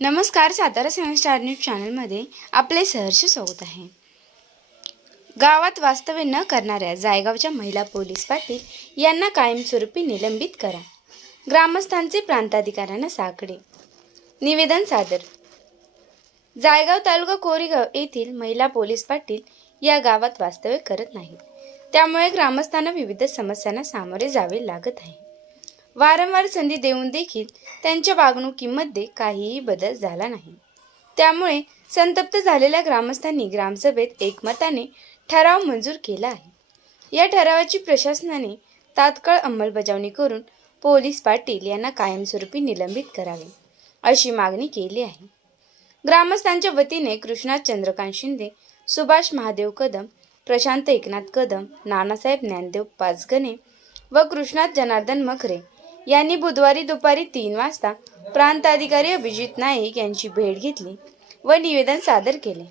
नमस्कार सातारा सेवन star news चॅनलमध्ये आपले सहर्ष स्वागत आहे. गावात वास्तव्य न करणाऱ्या जायगावच्या महिला पोलीस पाटील यांना कायमस्वरूपी निलंबित करा. ग्रामस्थांचे प्रांताधिकाऱ्यांना साकडे. निवेदन सादर. जायगाव तालुका कोरेगाव येथील महिला पोलीस पाटील या गावात वास्तव्य करत नाहीत. त्यामुळे ग्रामस्थांना विविध समस्यांना सामोरे जावे लागत आहे. वारंवार संधी देऊन देखील त्यांच्या वागणुकीमध्ये काहीही बदल झाला नाही. त्यामुळे संतप्त झालेल्या ग्रामस्थांनी ग्रामसभेत एकमताने ठराव मंजूर केला आहे. या ठरावाची प्रशासनाने तात्काळ अंमलबजावणी करून पोलीस पाटील यांना कायमस्वरूपी निलंबित करावे अशी मागणी केली आहे. ग्रामस्थांच्या वतीने कृष्णा चंद्रकांत शिंदे सुभाष महादेव कदम प्रशांत एकनाथ कदम नानासाहेब ज्ञानदेव पाचगणे व कृष्णात जनार्दन मखरे यांनी बुधवारी दुपारी तीन वाजता प्रांत अधिकारी अभिजित नाईक यांची भेट घेतली व निवेदन सादर केले.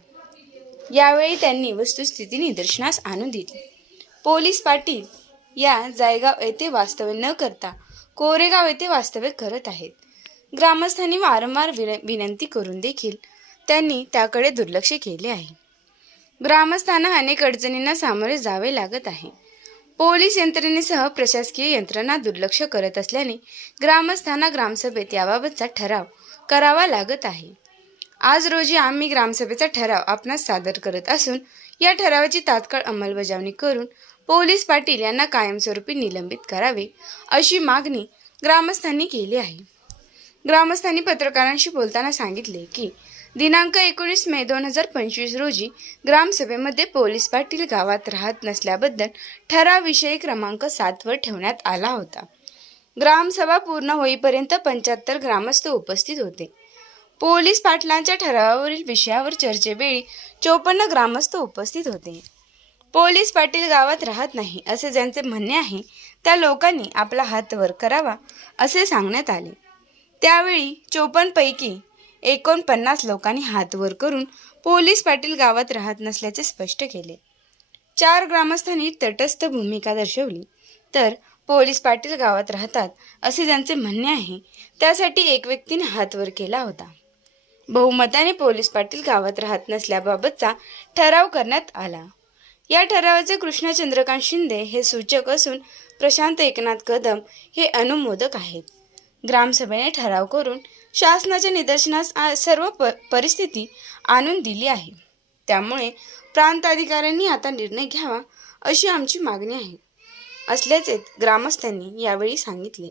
यावेळी त्यांनी वस्तुस्थिती निदर्शनास आणून दिली. पोलीस पाटील या जायगाव येथे वास्तव्य न करता कोरेगाव येथे वास्तव्य करत आहेत. ग्रामस्थांनी वारंवार विन विनंती करून देखील त्यांनी त्याकडे दुर्लक्ष केले आहे. ग्रामस्थांना अनेक अडचणींना सामोरे जावे लागत आहे. पोलीस यंत्रणेसह प्रशासकीय यंत्रणा दुर्लक्ष करत असल्याने ग्रामस्थांना ग्रामसभेत याबाबतचा ठराव करावा लागत आहे. आज रोजी आम्ही ग्रामसभेचा ठराव आपणास सादर करत असून या ठरावाची तात्काळ अंमलबजावणी करून पोलीस पाटील यांना कायमस्वरूपी निलंबित करावे अशी मागणी ग्रामस्थांनी केली आहे. ग्रामस्थांनी पत्रकारांशी बोलताना सांगितले की दिनांक एकोणीस मे दोन हजार पंचवीस रोजी ग्रामसभेमध्ये पोलीस पाटील गावात राहत नसल्याबद्दल ठराव विषयी क्रमांक सातवर ठेवण्यात आला होता. ग्रामसभा पूर्ण होईपर्यंत पंच्याहत्तर ग्रामस्थ उपस्थित होते. पोलीस पाटलांच्या ठरावावरील विषयावर चर्चेवेळी चोपन्न ग्रामस्थ उपस्थित होते. पोलीस पाटील गावात राहत नाही असे ज्यांचे म्हणणे आहे त्या लोकांनी आपला हात वर करावा असे सांगण्यात आले. त्यावेळी चोपन्नपैकी एकोणपन्नास लोकांनी हात वर करून पोलीस पाटील गावात राहत नसल्याचे स्पष्ट केले. चार ग्रामस्थांनी तटस्थ भूमिका दर्शवली. तर पोलीस पाटील गावात राहतात असे ज्यांचे म्हणणे आहे त्यासाठी एक व्यक्तीने हात वर केला होता. बहुमताने पोलीस पाटील गावात राहत नसल्याबाबतचा ठराव करण्यात आला. या ठरावाचे कृष्ण चंद्रकांत शिंदे हे सूचक असून प्रशांत एकनाथ कदम हे अनुमोदक आहेत. ग्रामसभेने ठराव करून शासनाच्या निदर्शनास सर्व प परिस्थिती आणून दिली आहे. त्यामुळे प्रांत अधिकाऱ्यांनी आता निर्णय घ्यावा अशी आमची मागणी आहे. असल्याचे ग्रामस्थांनी यावेळी सांगितले.